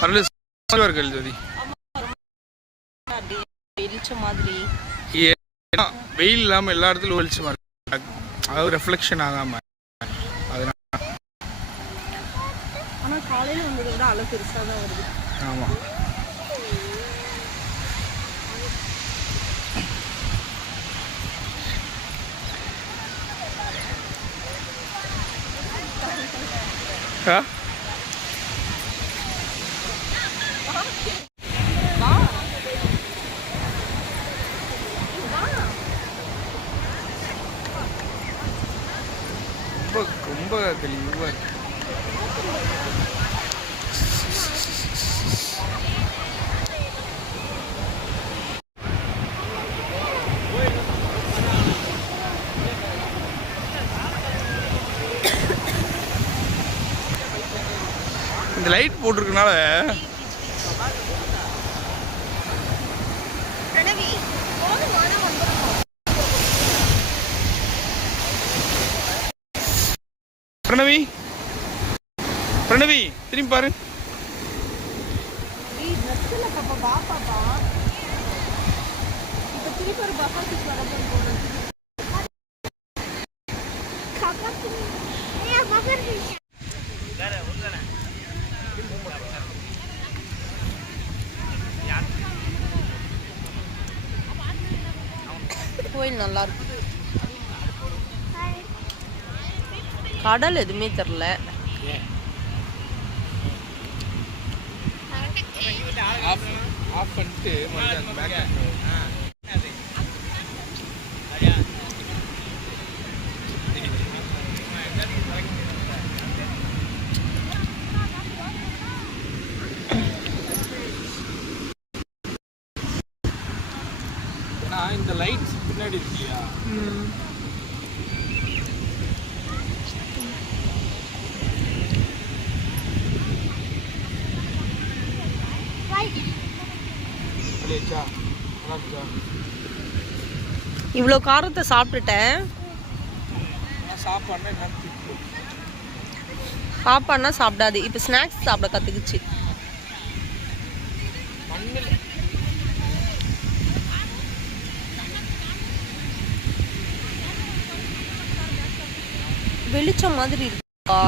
பரவாயில்ல ஜோதி. வெளிச்சம் மாதிரி வெயில் இல்லாமல் எல்லா இடத்துலையும் வெளிச்சமாக இருக்கு. அதாவது ரெஃப்ளெக்ஷன் ஆகாமல். அதனால ஆனால் காலையில் வந்ததை விட அளவு பெருசாக தான் வருது. ஆமாம். ரொம்ப தெளிவாக இருக்கு. இந்த லைட் போட்டிருக்கனால பிரணவி பிரணவி திரும்பி பாரு. கோயில் நல்லா இருக்கு. கடல் எதுவுமே தெரில. இந்த லைட்ஸ் பின்னாடி இருக்கியா? இவ்வளோ காரத்தை சாப்பிட்டுட்டேன். பாப்பான்னா சாப்பிடாது. இப்போ ஸ்நாக்ஸ் சாப்பிட கற்றுக்குச்சு. வெளிச்சம் மாதிரி இருக்கா?